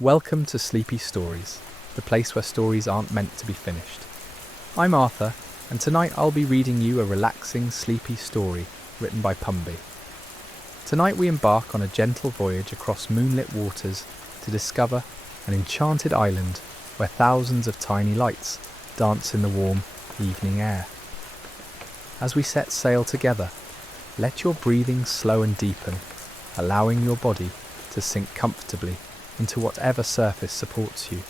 Welcome to Sleepy Stories, the place where stories aren't meant to be finished. I'm Arthur, and tonight I'll be reading you a relaxing, sleepy story written by Pumby. Tonight we embark on a gentle voyage across moonlit waters to discover an enchanted island where thousands of tiny lights dance in the warm evening air. As we set sail together, let your breathing slow and deepen, allowing your body to sink comfortably into whatever surface supports you.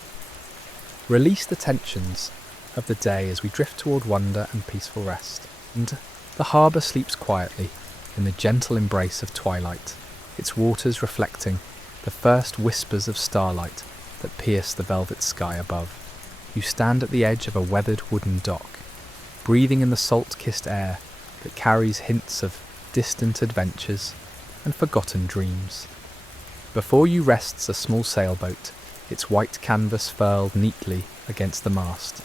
Release the tensions of the day as we drift toward wonder and peaceful rest. And the harbour sleeps quietly in the gentle embrace of twilight, its waters reflecting the first whispers of starlight that pierce the velvet sky above. You stand at the edge of a weathered wooden dock, breathing in the salt-kissed air that carries hints of distant adventures and forgotten dreams. Before you rests a small sailboat, its white canvas furled neatly against the mast,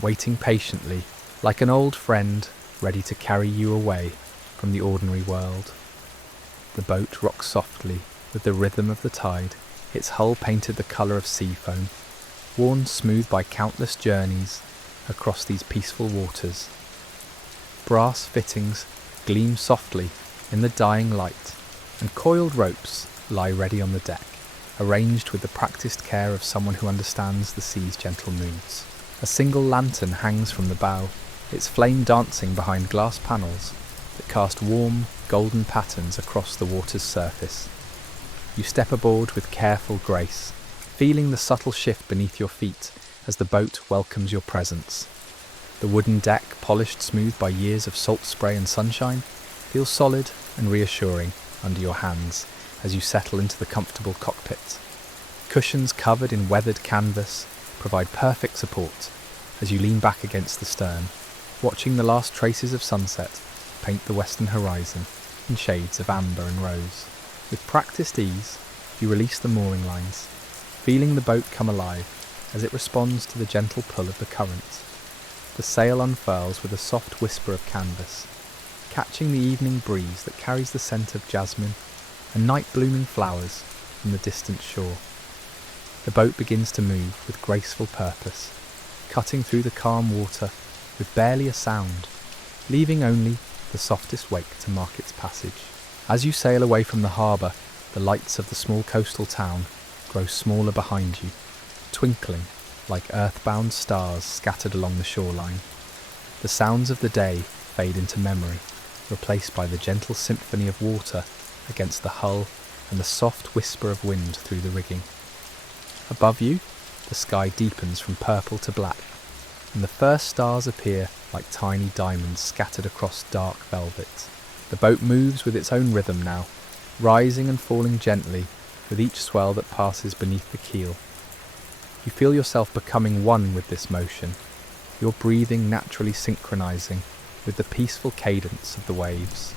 waiting patiently like an old friend ready to carry you away from the ordinary world. The boat rocks softly with the rhythm of the tide, its hull painted the colour of sea foam, worn smooth by countless journeys across these peaceful waters. Brass fittings gleam softly in the dying light, and coiled ropes lie ready on the deck, arranged with the practiced care of someone who understands the sea's gentle moods. A single lantern hangs from the bow, its flame dancing behind glass panels that cast warm, golden patterns across the water's surface. You step aboard with careful grace, feeling the subtle shift beneath your feet as the boat welcomes your presence. The wooden deck, polished smooth by years of salt spray and sunshine, feels solid and reassuring under your hands as you settle into the comfortable cockpit. Cushions covered in weathered canvas provide perfect support as you lean back against the stern, watching the last traces of sunset paint the western horizon in shades of amber and rose. With practiced ease, you release the mooring lines, feeling the boat come alive as it responds to the gentle pull of the current. The sail unfurls with a soft whisper of canvas, catching the evening breeze that carries the scent of jasmine and night-blooming flowers from the distant shore. The boat begins to move with graceful purpose, cutting through the calm water with barely a sound, leaving only the softest wake to mark its passage. As you sail away from the harbour, the lights of the small coastal town grow smaller behind you, twinkling like earthbound stars scattered along the shoreline. The sounds of the day fade into memory, replaced by the gentle symphony of water against the hull and the soft whisper of wind through the rigging. Above you, the sky deepens from purple to black, and the first stars appear like tiny diamonds scattered across dark velvet. The boat moves with its own rhythm now, rising and falling gently with each swell that passes beneath the keel. You feel yourself becoming one with this motion, your breathing naturally synchronizing with the peaceful cadence of the waves.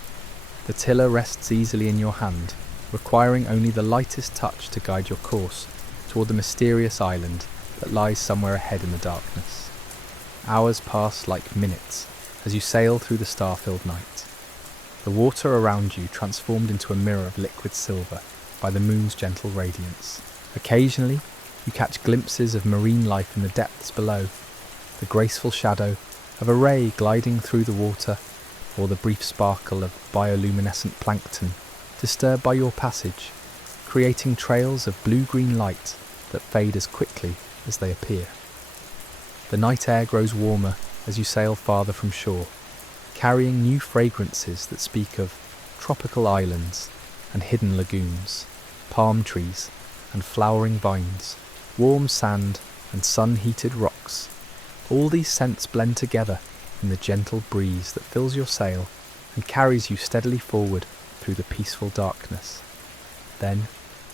The tiller rests easily in your hand, requiring only the lightest touch to guide your course toward the mysterious island that lies somewhere ahead in the darkness. Hours pass like minutes as you sail through the star-filled night. The water around you transformed into a mirror of liquid silver by the moon's gentle radiance. Occasionally, you catch glimpses of marine life in the depths below, the graceful shadow of a ray gliding through the water, or the brief sparkle of bioluminescent plankton disturbed by your passage, creating trails of blue-green light that fade as quickly as they appear. The night air grows warmer as you sail farther from shore, carrying new fragrances that speak of tropical islands and hidden lagoons, palm trees and flowering vines, warm sand and sun-heated rocks. All these scents blend together in the gentle breeze that fills your sail and carries you steadily forward through the peaceful darkness. Then,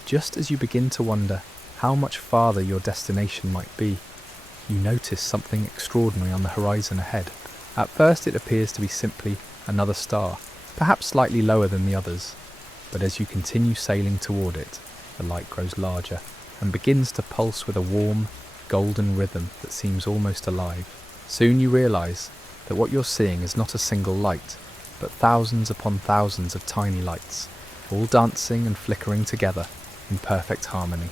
just as you begin to wonder how much farther your destination might be, you notice something extraordinary on the horizon ahead. At first it appears to be simply another star, perhaps slightly lower than the others, but as you continue sailing toward it, the light grows larger and begins to pulse with a warm, golden rhythm that seems almost alive. Soon you realize that what you're seeing is not a single light, but thousands upon thousands of tiny lights, all dancing and flickering together in perfect harmony.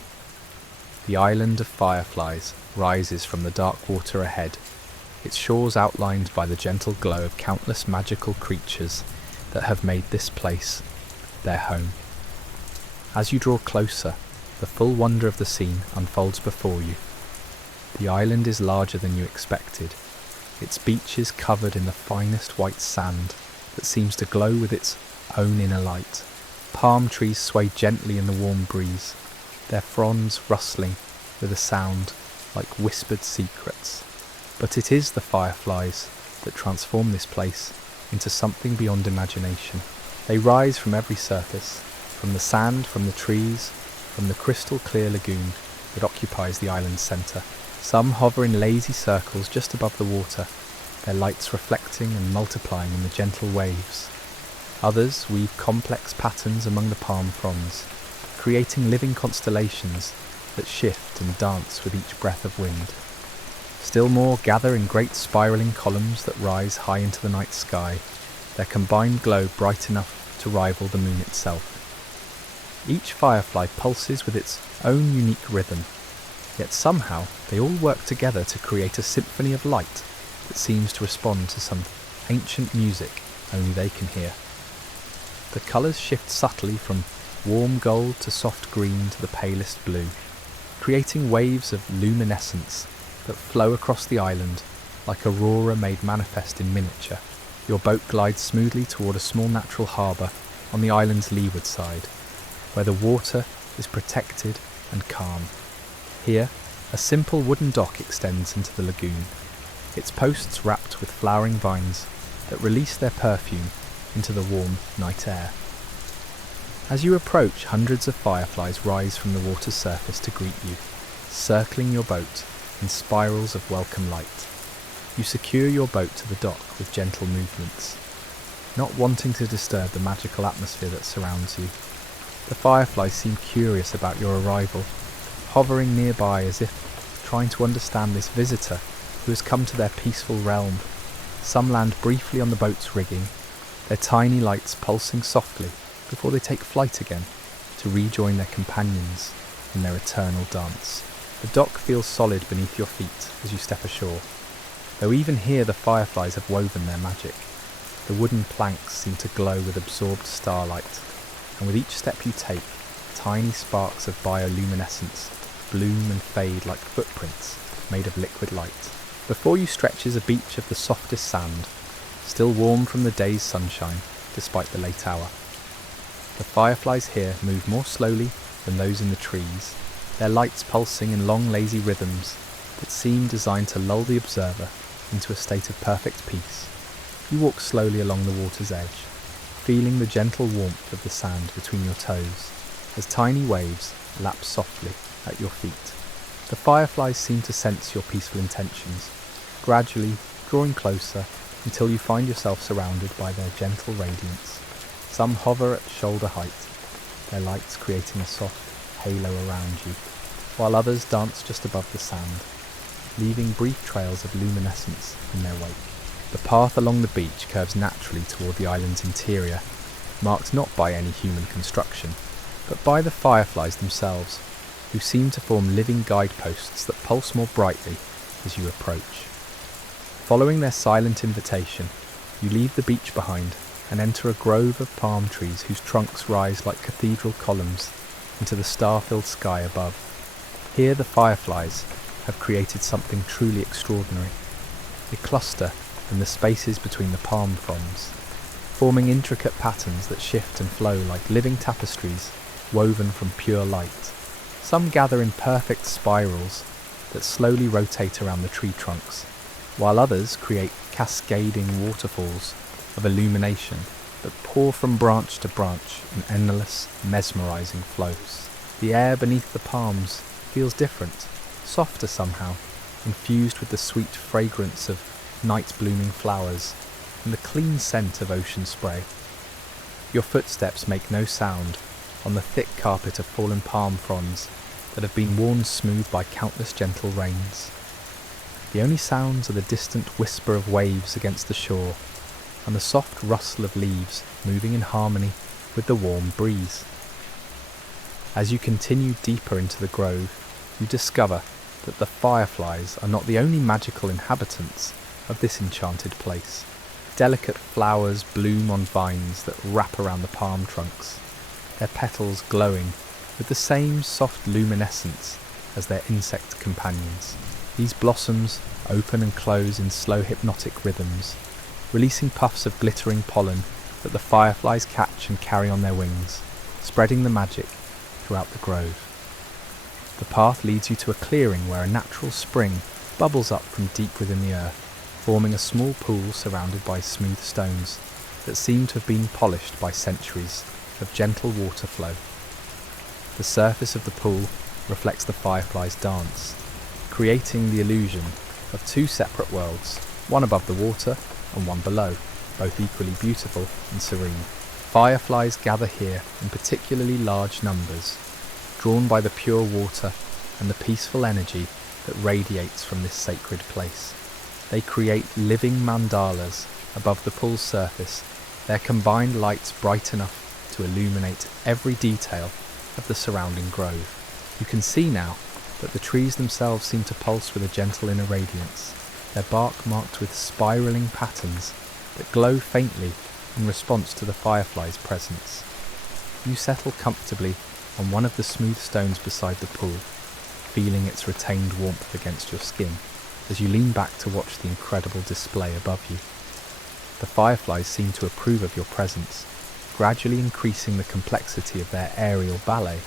The island of Fireflies rises from the dark water ahead, its shores outlined by the gentle glow of countless magical creatures that have made this place their home. As you draw closer, the full wonder of the scene unfolds before you. The island is larger than you expected, its beaches covered in the finest white sand that seems to glow with its own inner light. Palm trees sway gently in the warm breeze, their fronds rustling with a sound like whispered secrets. But it is the fireflies that transform this place into something beyond imagination. They rise from every surface, from the sand, from the trees, from the crystal clear lagoon that occupies the island's centre. Some hover in lazy circles just above the water, their lights reflecting and multiplying in the gentle waves. Others weave complex patterns among the palm fronds, creating living constellations that shift and dance with each breath of wind. Still more gather in great spiralling columns that rise high into the night sky, their combined glow bright enough to rival the moon itself. Each firefly pulses with its own unique rhythm, yet somehow they all work together to create a symphony of light that seems to respond to some ancient music only they can hear. The colours shift subtly from warm gold to soft green to the palest blue, creating waves of luminescence that flow across the island like aurora made manifest in miniature. Your boat glides smoothly toward a small natural harbour on the island's leeward side, where the water is protected and calm. Here, a simple wooden dock extends into the lagoon, its posts wrapped with flowering vines that release their perfume into the warm night air. As you approach, hundreds of fireflies rise from the water's surface to greet you, circling your boat in spirals of welcome light. You secure your boat to the dock with gentle movements, not wanting to disturb the magical atmosphere that surrounds you. The fireflies seem curious about your arrival, hovering nearby as if trying to understand this visitor who has come to their peaceful realm. Some land briefly on the boat's rigging, their tiny lights pulsing softly before they take flight again to rejoin their companions in their eternal dance. The dock feels solid beneath your feet as you step ashore, though even here the fireflies have woven their magic. The wooden planks seem to glow with absorbed starlight, and with each step you take, tiny sparks of bioluminescence bloom and fade like footprints made of liquid light. Before you stretches a beach of the softest sand, still warm from the day's sunshine despite the late hour. The fireflies here move more slowly than those in the trees, their lights pulsing in long lazy rhythms that seem designed to lull the observer into a state of perfect peace. You walk slowly along the water's edge, feeling the gentle warmth of the sand between your toes as tiny waves lap softly at your feet. The fireflies seem to sense your peaceful intentions, gradually drawing closer until you find yourself surrounded by their gentle radiance. Some hover at shoulder height, their lights creating a soft halo around you, while others dance just above the sand, leaving brief trails of luminescence in their wake. The path along the beach curves naturally toward the island's interior, marked not by any human construction, but by the fireflies themselves, who seem to form living guideposts that pulse more brightly as you approach. Following their silent invitation, you leave the beach behind and enter a grove of palm trees whose trunks rise like cathedral columns into the star-filled sky above. Here the fireflies have created something truly extraordinary. They cluster in the spaces between the palm fronds, forming intricate patterns that shift and flow like living tapestries woven from pure light. Some gather in perfect spirals that slowly rotate around the tree trunks, while others create cascading waterfalls of illumination that pour from branch to branch in endless, mesmerizing flows. The air beneath the palms feels different, softer somehow, infused with the sweet fragrance of night-blooming flowers and the clean scent of ocean spray. Your footsteps make no sound on the thick carpet of fallen palm fronds that have been worn smooth by countless gentle rains. The only sounds are the distant whisper of waves against the shore and the soft rustle of leaves moving in harmony with the warm breeze. As you continue deeper into the grove, you discover that the fireflies are not the only magical inhabitants of this enchanted place. Delicate flowers bloom on vines that wrap around the palm trunks, their petals glowing with the same soft luminescence as their insect companions. These blossoms open and close in slow hypnotic rhythms, releasing puffs of glittering pollen that the fireflies catch and carry on their wings, spreading the magic throughout the grove. The path leads you to a clearing where a natural spring bubbles up from deep within the earth, forming a small pool surrounded by smooth stones that seem to have been polished by centuries of gentle water flow. The surface of the pool reflects the fireflies' dance, creating the illusion of two separate worlds, one above the water and one below, both equally beautiful and serene. Fireflies gather here in particularly large numbers, drawn by the pure water and the peaceful energy that radiates from this sacred place. They create living mandalas above the pool's surface, their combined lights bright enough to illuminate every detail of the surrounding grove. You can see now that the trees themselves seem to pulse with a gentle inner radiance, their bark marked with spiralling patterns that glow faintly in response to the firefly's presence. You settle comfortably on one of the smooth stones beside the pool, feeling its retained warmth against your skin as you lean back to watch the incredible display above you. The fireflies seem to approve of your presence, gradually increasing the complexity of their aerial ballet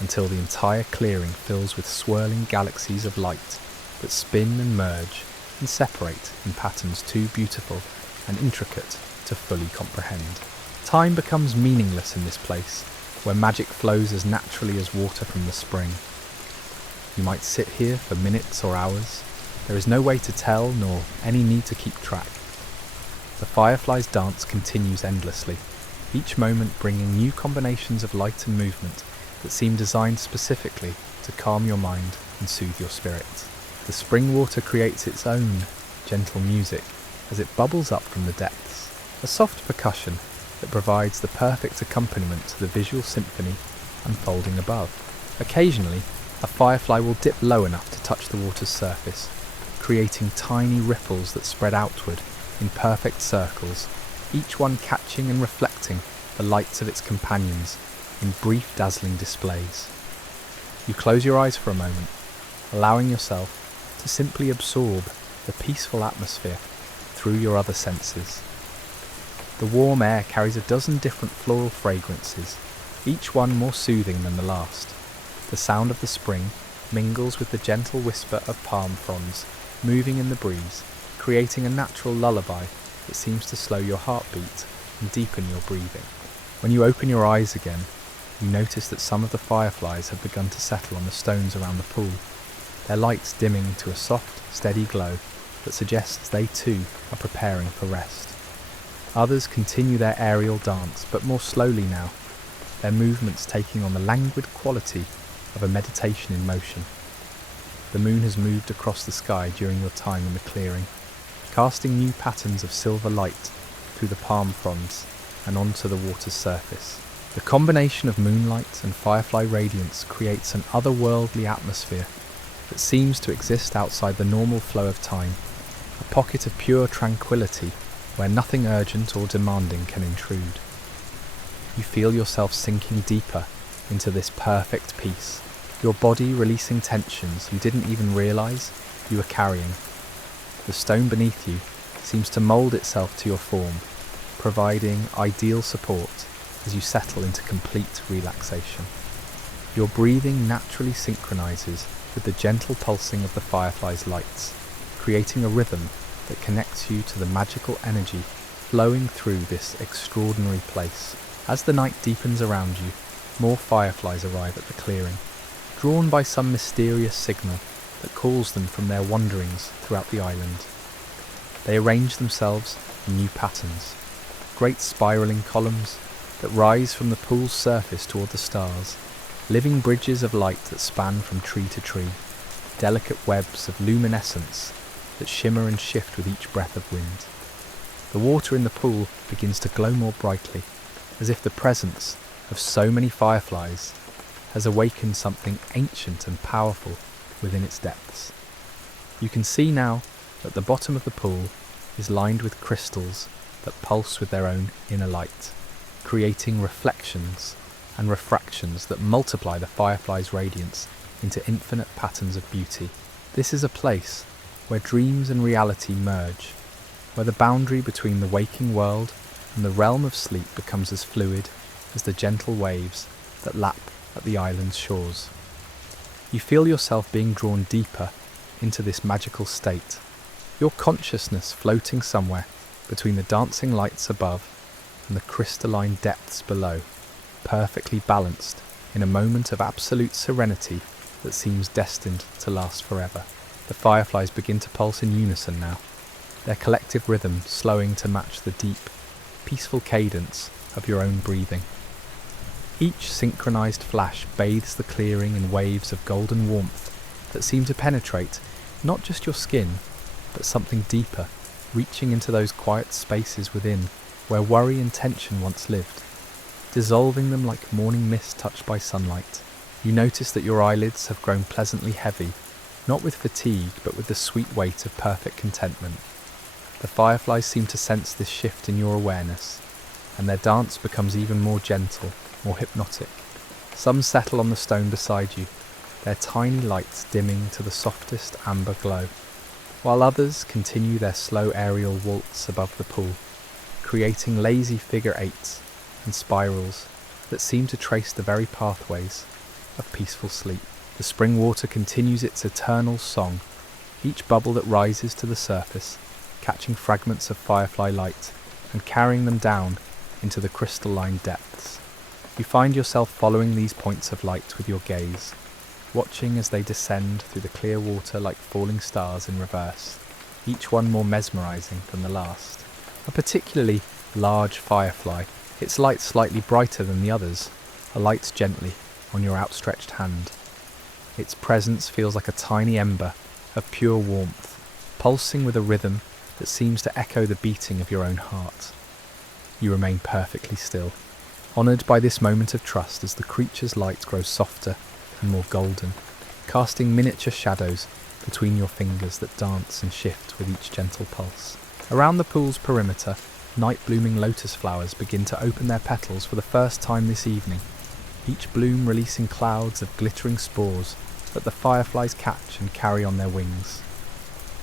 until the entire clearing fills with swirling galaxies of light that spin and merge and separate in patterns too beautiful and intricate to fully comprehend. Time becomes meaningless in this place, where magic flows as naturally as water from the spring. You might sit here for minutes or hours. There is no way to tell, nor any need to keep track. The fireflies' dance continues endlessly, each moment bringing new combinations of light and movement that seem designed specifically to calm your mind and soothe your spirit. The spring water creates its own gentle music as it bubbles up from the depths, a soft percussion that provides the perfect accompaniment to the visual symphony unfolding above. Occasionally, a firefly will dip low enough to touch the water's surface, creating tiny ripples that spread outward in perfect circles, each one catching and reflecting the lights of its companions in brief dazzling displays. You close your eyes for a moment, allowing yourself to simply absorb the peaceful atmosphere through your other senses. The warm air carries a dozen different floral fragrances, each one more soothing than the last. The sound of the spring mingles with the gentle whisper of palm fronds moving in the breeze, creating a natural lullaby that seems to slow your heartbeat and deepen your breathing. When you open your eyes again, you notice that some of the fireflies have begun to settle on the stones around the pool, their lights dimming to a soft, steady glow that suggests they too are preparing for rest. Others continue their aerial dance, but more slowly now, their movements taking on the languid quality of a meditation in motion. The moon has moved across the sky during your time in the clearing, casting new patterns of silver light through the palm fronds and onto the water's surface. The combination of moonlight and firefly radiance creates an otherworldly atmosphere that seems to exist outside the normal flow of time, a pocket of pure tranquility where nothing urgent or demanding can intrude. You feel yourself sinking deeper into this perfect peace, your body releasing tensions you didn't even realize you were carrying. The stone beneath you seems to mold itself to your form, providing ideal support as you settle into complete relaxation. Your breathing naturally synchronizes with the gentle pulsing of the firefly's lights, creating a rhythm that connects you to the magical energy flowing through this extraordinary place. As the night deepens around you, more fireflies arrive at the clearing, drawn by some mysterious signal that calls them from their wanderings throughout the island. They arrange themselves in new patterns, great spiralling columns that rise from the pool's surface toward the stars, living bridges of light that span from tree to tree, delicate webs of luminescence that shimmer and shift with each breath of wind. The water in the pool begins to glow more brightly, as if the presence of so many fireflies has awakened something ancient and powerful within its depths. You can see now that the bottom of the pool is lined with crystals that pulse with their own inner light, creating reflections and refractions that multiply the firefly's radiance into infinite patterns of beauty. This is a place where dreams and reality merge, where the boundary between the waking world and the realm of sleep becomes as fluid as the gentle waves that lap at the island's shores. You feel yourself being drawn deeper into this magical state, your consciousness floating somewhere between the dancing lights above and the crystalline depths below, perfectly balanced in a moment of absolute serenity that seems destined to last forever. The fireflies begin to pulse in unison now, their collective rhythm slowing to match the deep, peaceful cadence of your own breathing. Each synchronized flash bathes the clearing in waves of golden warmth that seem to penetrate not just your skin, but something deeper, reaching into those quiet spaces within where worry and tension once lived, dissolving them like morning mist touched by sunlight. You notice that your eyelids have grown pleasantly heavy, not with fatigue, but with the sweet weight of perfect contentment. The fireflies seem to sense this shift in your awareness, and their dance becomes even more gentle, more hypnotic. Some settle on the stone beside you, their tiny lights dimming to the softest amber glow, while others continue their slow aerial waltz above the pool, creating lazy figure eights and spirals that seem to trace the very pathways of peaceful sleep. The spring water continues its eternal song, each bubble that rises to the surface, catching fragments of firefly light and carrying them down into the crystalline depths. You find yourself following these points of light with your gaze, watching as they descend through the clear water like falling stars in reverse, each one more mesmerizing than the last. A particularly large firefly, its light slightly brighter than the others, alights gently on your outstretched hand. Its presence feels like a tiny ember of pure warmth, pulsing with a rhythm that seems to echo the beating of your own heart. You remain perfectly still, honoured by this moment of trust as the creature's light grows softer and more golden, casting miniature shadows between your fingers that dance and shift with each gentle pulse. Around the pool's perimeter, night-blooming lotus flowers begin to open their petals for the first time this evening, each bloom releasing clouds of glittering spores that the fireflies catch and carry on their wings.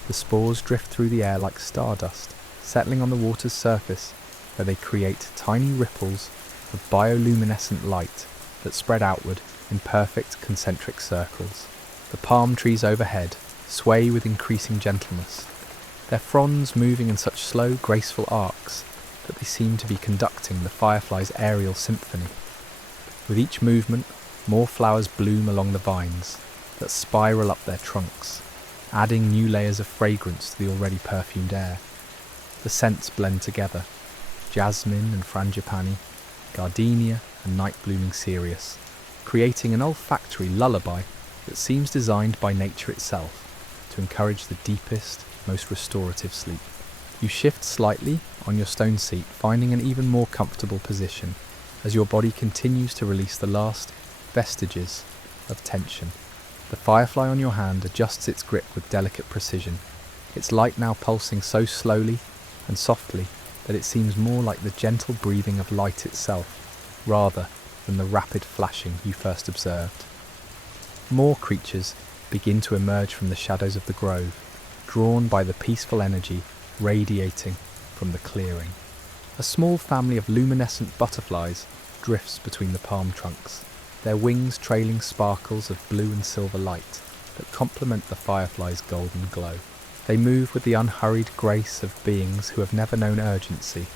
The spores drift through the air like stardust, settling on the water's surface, where they create tiny ripples of bioluminescent light that spread outward in perfect concentric circles. The palm trees overhead sway with increasing gentleness, their fronds moving in such slow, graceful arcs that they seem to be conducting the firefly's aerial symphony. With each movement, more flowers bloom along the vines that spiral up their trunks, adding new layers of fragrance to the already perfumed air. The scents blend together, jasmine and frangipani, gardenia and night-blooming cereus, creating an olfactory lullaby that seems designed by nature itself to encourage the deepest, most restorative sleep. You shift slightly on your stone seat, finding an even more comfortable position as your body continues to release the last vestiges of tension. The firefly on your hand adjusts its grip with delicate precision, its light now pulsing so slowly and softly that it seems more like the gentle breathing of light itself, rather than the rapid flashing you first observed. More creatures begin to emerge from the shadows of the grove, drawn by the peaceful energy radiating from the clearing. A small family of luminescent butterflies drifts between the palm trunks, their wings trailing sparkles of blue and silver light that complement the firefly's golden glow. They move with the unhurried grace of beings who have never known urgency,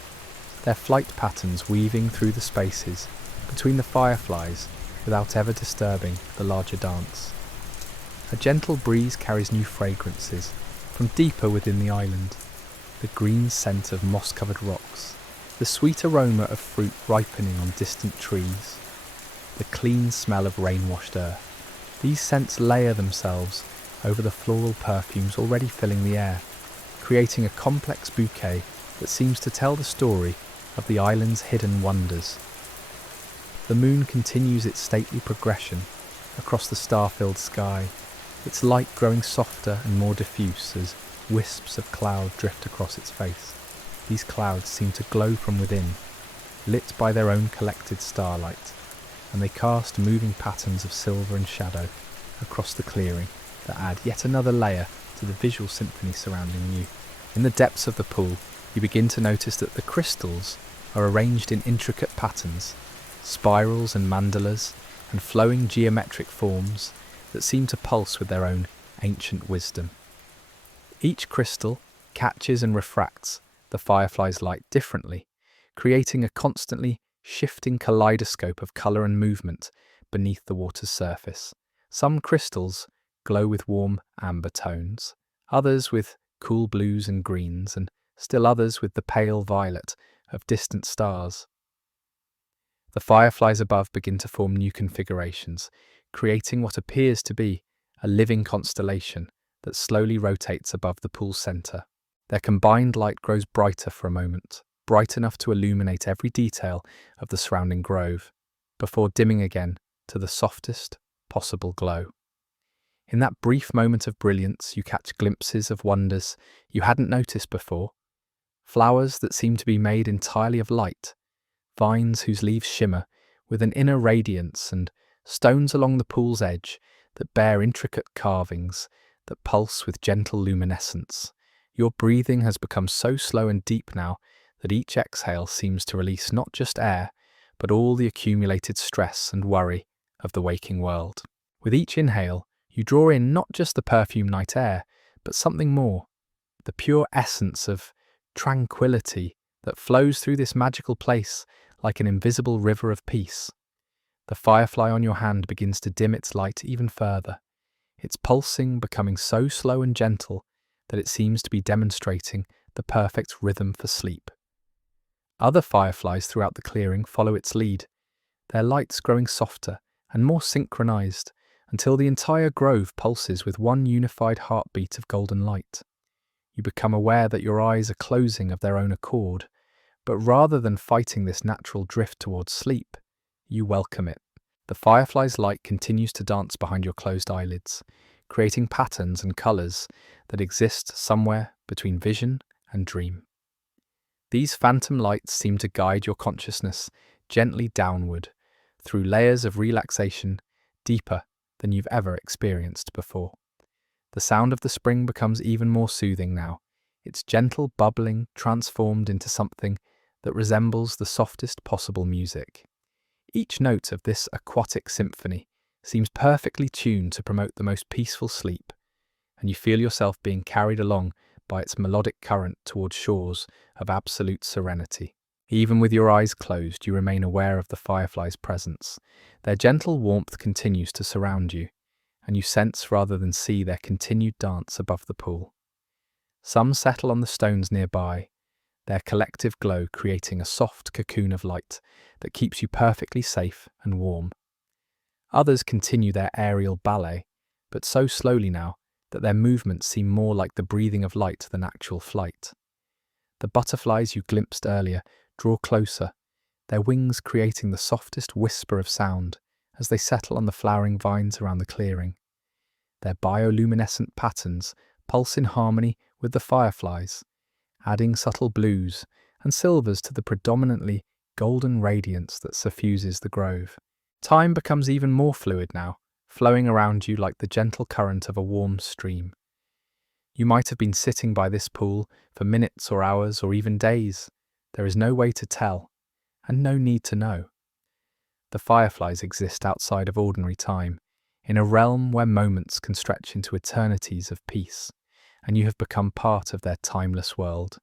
their flight patterns weaving through the spaces between the fireflies without ever disturbing the larger dance. A gentle breeze carries new fragrances from deeper within the island, the green scent of moss-covered rocks, the sweet aroma of fruit ripening on distant trees, the clean smell of rain-washed earth. These scents layer themselves over the floral perfumes already filling the air, creating a complex bouquet that seems to tell the story of the island's hidden wonders. The moon continues its stately progression across the star-filled sky, its light growing softer and more diffuse as wisps of cloud drift across its face. These clouds seem to glow from within, lit by their own collected starlight, and they cast moving patterns of silver and shadow across the clearing that add yet another layer to the visual symphony surrounding you. In the depths of the pool, you begin to notice that the crystals are arranged in intricate patterns, spirals and mandalas, and flowing geometric forms that seem to pulse with their own ancient wisdom. Each crystal catches and refracts the firefly's light differently, creating a constantly shifting kaleidoscope of colour and movement beneath the water's surface. Some crystals glow with warm amber tones, others with cool blues and greens, and still others with the pale violet of distant stars. The fireflies above begin to form new configurations, creating what appears to be a living constellation that slowly rotates above the pool's centre. Their combined light grows brighter for a moment, bright enough to illuminate every detail of the surrounding grove, before dimming again to the softest possible glow. In that brief moment of brilliance, you catch glimpses of wonders you hadn't noticed before. Flowers that seem to be made entirely of light, vines whose leaves shimmer with an inner radiance, and stones along the pool's edge that bear intricate carvings that pulse with gentle luminescence. Your breathing has become so slow and deep now that each exhale seems to release not just air, but all the accumulated stress and worry of the waking world. With each inhale, you draw in not just the perfumed night air, but something more, the pure essence of tranquility that flows through this magical place like an invisible river of peace. The firefly on your hand begins to dim its light even further, its pulsing becoming so slow and gentle that it seems to be demonstrating the perfect rhythm for sleep. Other fireflies throughout the clearing follow its lead, their lights growing softer and more synchronized until the entire grove pulses with one unified heartbeat of golden light. You become aware that your eyes are closing of their own accord, but rather than fighting this natural drift towards sleep, you welcome it. The firefly's light continues to dance behind your closed eyelids, creating patterns and colours that exist somewhere between vision and dream. These phantom lights seem to guide your consciousness gently downward through layers of relaxation deeper than you've ever experienced before. The sound of the spring becomes even more soothing now, its gentle bubbling transformed into something that resembles the softest possible music. Each note of this aquatic symphony seems perfectly tuned to promote the most peaceful sleep, and you feel yourself being carried along by its melodic current towards shores of absolute serenity. Even with your eyes closed, you remain aware of the fireflies' presence. Their gentle warmth continues to surround you, and you sense rather than see their continued dance above the pool. Some settle on the stones nearby, their collective glow creating a soft cocoon of light that keeps you perfectly safe and warm. Others continue their aerial ballet, but so slowly now that their movements seem more like the breathing of light than actual flight. The butterflies you glimpsed earlier draw closer, their wings creating the softest whisper of sound as they settle on the flowering vines around the clearing. Their bioluminescent patterns pulse in harmony with the fireflies, adding subtle blues and silvers to the predominantly golden radiance that suffuses the grove. Time becomes even more fluid now, flowing around you like the gentle current of a warm stream. You might have been sitting by this pool for minutes or hours or even days. There is no way to tell, and no need to know. The fireflies exist outside of ordinary time, in a realm where moments can stretch into eternities of peace, and you have become part of their timeless world.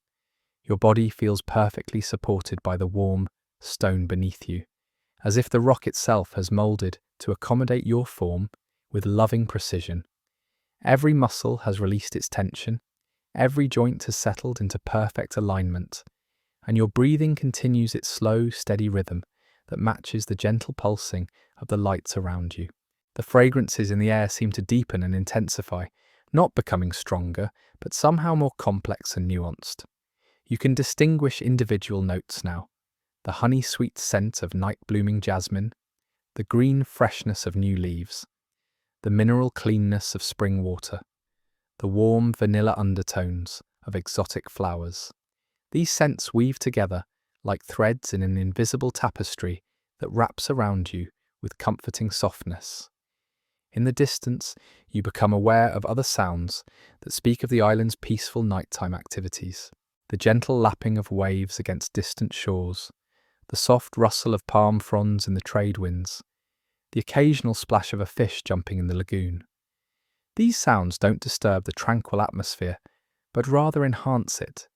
Your body feels perfectly supported by the warm stone beneath you, as if the rock itself has moulded to accommodate your form with loving precision. Every muscle has released its tension, every joint has settled into perfect alignment, and your breathing continues its slow, steady rhythm that matches the gentle pulsing of the lights around you. The fragrances in the air seem to deepen and intensify, not becoming stronger, but somehow more complex and nuanced. You can distinguish individual notes now: the honey-sweet scent of night-blooming jasmine, the green freshness of new leaves, the mineral cleanness of spring water, the warm vanilla undertones of exotic flowers. These scents weave together like threads in an invisible tapestry that wraps around you with comforting softness. In the distance, you become aware of other sounds that speak of the island's peaceful nighttime activities. The gentle lapping of waves against distant shores, the soft rustle of palm fronds in the trade winds, the occasional splash of a fish jumping in the lagoon. These sounds don't disturb the tranquil atmosphere, but rather enhance it,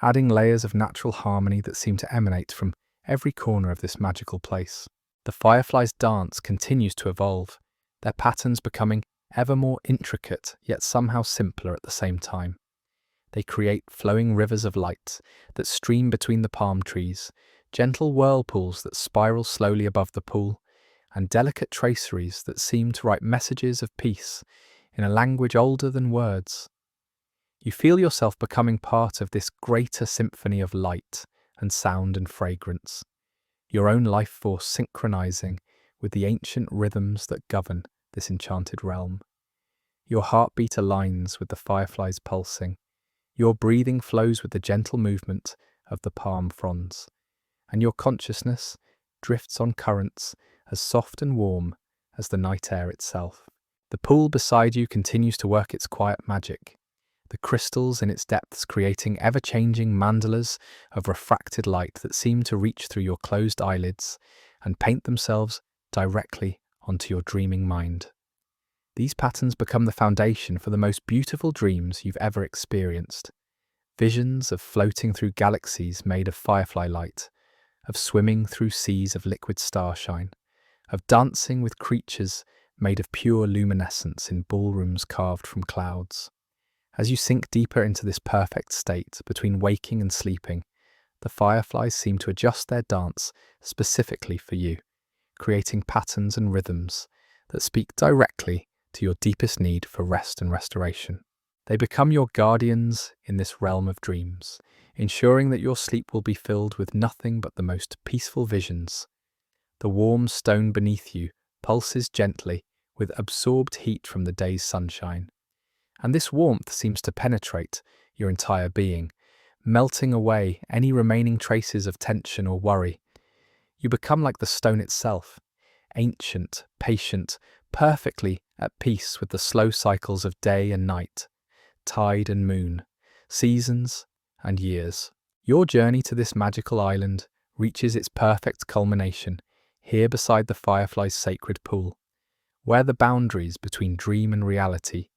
adding layers of natural harmony that seem to emanate from every corner of this magical place. The fireflies' dance continues to evolve, their patterns becoming ever more intricate yet somehow simpler at the same time. They create flowing rivers of light that stream between the palm trees, gentle whirlpools that spiral slowly above the pool, and delicate traceries that seem to write messages of peace in a language older than words. You feel yourself becoming part of this greater symphony of light and sound and fragrance, your own life force synchronizing with the ancient rhythms that govern this enchanted realm. Your heartbeat aligns with the fireflies pulsing, your breathing flows with the gentle movement of the palm fronds, and your consciousness drifts on currents as soft and warm as the night air itself. The pool beside you continues to work its quiet magic, the crystals in its depths creating ever-changing mandalas of refracted light that seem to reach through your closed eyelids and paint themselves directly onto your dreaming mind. These patterns become the foundation for the most beautiful dreams you've ever experienced. Visions of floating through galaxies made of firefly light, of swimming through seas of liquid starshine, of dancing with creatures made of pure luminescence in ballrooms carved from clouds. As you sink deeper into this perfect state between waking and sleeping, the fireflies seem to adjust their dance specifically for you, creating patterns and rhythms that speak directly to your deepest need for rest and restoration. They become your guardians in this realm of dreams, ensuring that your sleep will be filled with nothing but the most peaceful visions. The warm stone beneath you pulses gently with absorbed heat from the day's sunshine, and this warmth seems to penetrate your entire being, melting away any remaining traces of tension or worry. You become like the stone itself, ancient, patient, perfectly at peace with the slow cycles of day and night, tide and moon, seasons and years. Your journey to this magical island reaches its perfect culmination here beside the firefly's sacred pool, where the boundaries between dream and reality,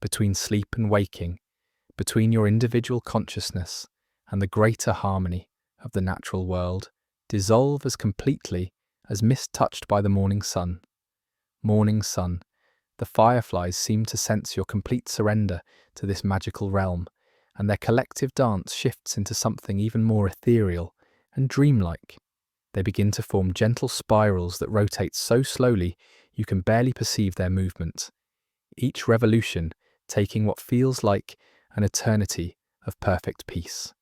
between sleep and waking, between your individual consciousness and the greater harmony of the natural world, dissolve as completely as mist touched by the morning sun. Morning sun, the fireflies seem to sense your complete surrender to this magical realm, and their collective dance shifts into something even more ethereal and dreamlike. They begin to form gentle spirals that rotate so slowly you can barely perceive their movement, each revolution taking what feels like an eternity of perfect peace.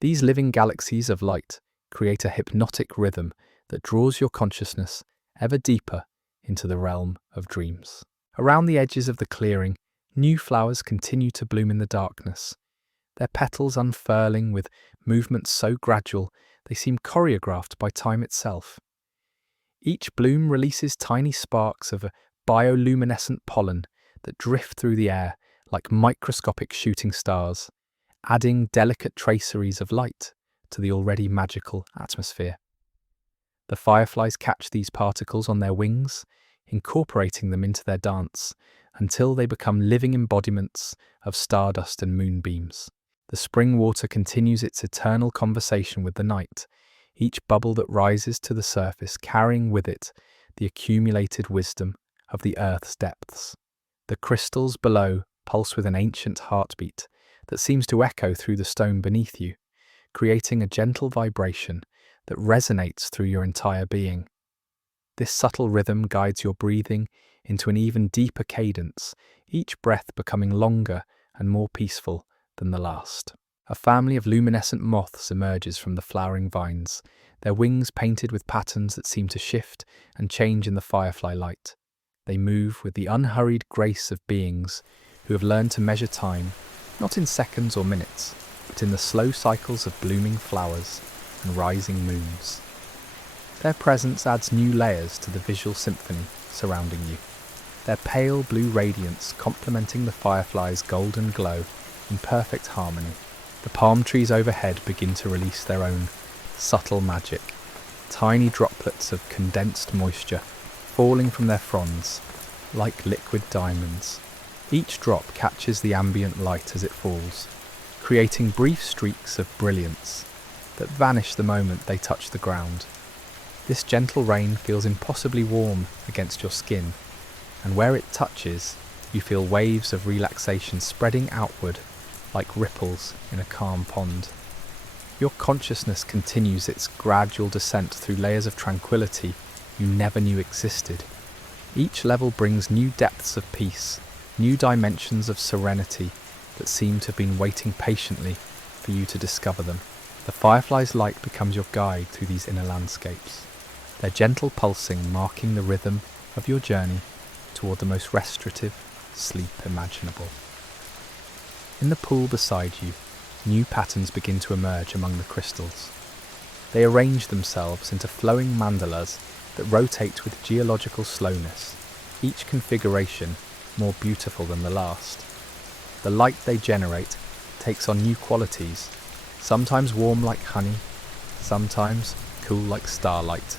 These living galaxies of light create a hypnotic rhythm that draws your consciousness ever deeper into the realm of dreams. Around the edges of the clearing, new flowers continue to bloom in the darkness, their petals unfurling with movements so gradual they seem choreographed by time itself. Each bloom releases tiny sparks of a bioluminescent pollen that drift through the air like microscopic shooting stars, adding delicate traceries of light to the already magical atmosphere. The fireflies catch these particles on their wings, incorporating them into their dance until they become living embodiments of stardust and moonbeams. The spring water continues its eternal conversation with the night, each bubble that rises to the surface carrying with it the accumulated wisdom of the earth's depths. The crystals below pulse with an ancient heartbeat that seems to echo through the stone beneath you, creating a gentle vibration that resonates through your entire being. This subtle rhythm guides your breathing into an even deeper cadence, each breath becoming longer and more peaceful than the last. A family of luminescent moths emerges from the flowering vines, their wings painted with patterns that seem to shift and change in the firefly light, They move with the unhurried grace of beings who have learned to measure time, not in seconds or minutes, but in the slow cycles of blooming flowers and rising moons. Their presence adds new layers to the visual symphony surrounding you, their pale blue radiance complementing the fireflies' golden glow in perfect harmony. The palm trees overhead begin to release their own subtle magic, tiny droplets of condensed moisture falling from their fronds like liquid diamonds. Each drop catches the ambient light as it falls, creating brief streaks of brilliance that vanish the moment they touch the ground. This gentle rain feels impossibly warm against your skin, and where it touches, you feel waves of relaxation spreading outward like ripples in a calm pond. Your consciousness continues its gradual descent through layers of tranquility you never knew existed. Each level brings new depths of peace, new dimensions of serenity that seem to have been waiting patiently for you to discover them. The firefly's light becomes your guide through these inner landscapes, their gentle pulsing marking the rhythm of your journey toward the most restorative sleep imaginable. In the pool beside you, new patterns begin to emerge among the crystals. They arrange themselves into flowing mandalas that rotate with geological slowness, each configuration more beautiful than the last. The light they generate takes on new qualities, sometimes warm like honey, sometimes cool like starlight,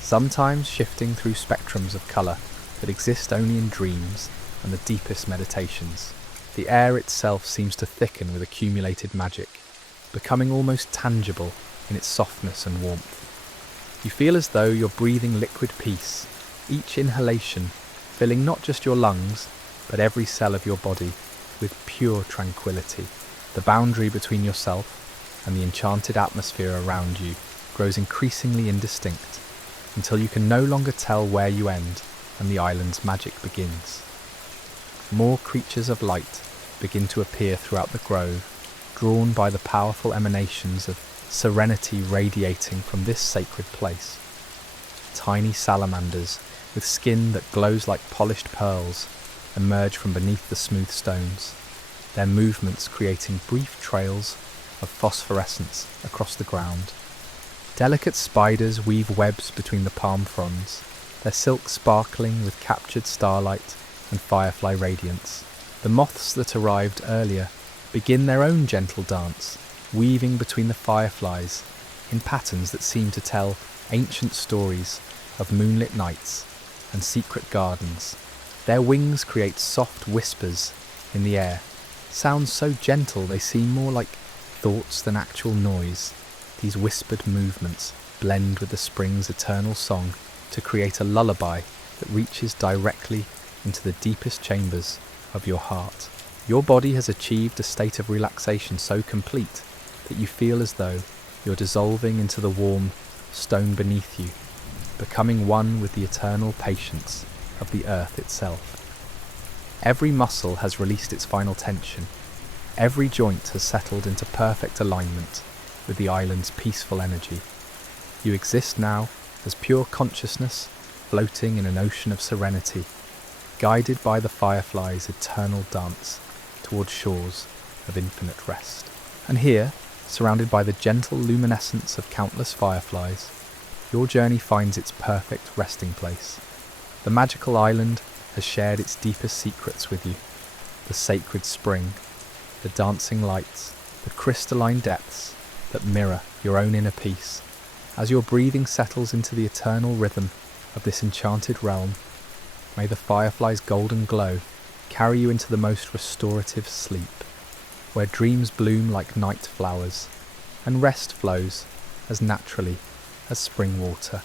sometimes shifting through spectrums of colour that exist only in dreams and the deepest meditations. The air itself seems to thicken with accumulated magic, becoming almost tangible in its softness and warmth. You feel as though you're breathing liquid peace, each inhalation filling not just your lungs, but every cell of your body with pure tranquility. The boundary between yourself and the enchanted atmosphere around you grows increasingly indistinct, until you can no longer tell where you end and the island's magic begins. More creatures of light begin to appear throughout the grove, drawn by the powerful emanations of serenity radiating from this sacred place. Tiny salamanders with skin that glows like polished pearls emerge from beneath the smooth stones, their movements creating brief trails of phosphorescence across the ground. Delicate spiders weave webs between the palm fronds, their silk sparkling with captured starlight and firefly radiance. The moths that arrived earlier begin their own gentle dance, weaving between the fireflies in patterns that seem to tell ancient stories of moonlit nights and secret gardens. Their wings create soft whispers in the air, sounds so gentle they seem more like thoughts than actual noise. These whispered movements blend with the spring's eternal song to create a lullaby that reaches directly into the deepest chambers of your heart. Your body has achieved a state of relaxation so complete that you feel as though you're dissolving into the warm stone beneath you, becoming one with the eternal patience of the earth itself. Every muscle has released its final tension. Every joint has settled into perfect alignment with the island's peaceful energy. You exist now as pure consciousness floating in an ocean of serenity, guided by the fireflies' eternal dance towards shores of infinite rest. And here, surrounded by the gentle luminescence of countless fireflies, your journey finds its perfect resting place. The magical island has shared its deepest secrets with you, the sacred spring, the dancing lights, the crystalline depths that mirror your own inner peace. As your breathing settles into the eternal rhythm of this enchanted realm, may the firefly's golden glow carry you into the most restorative sleep, where dreams bloom like night flowers and rest flows as naturally as spring water.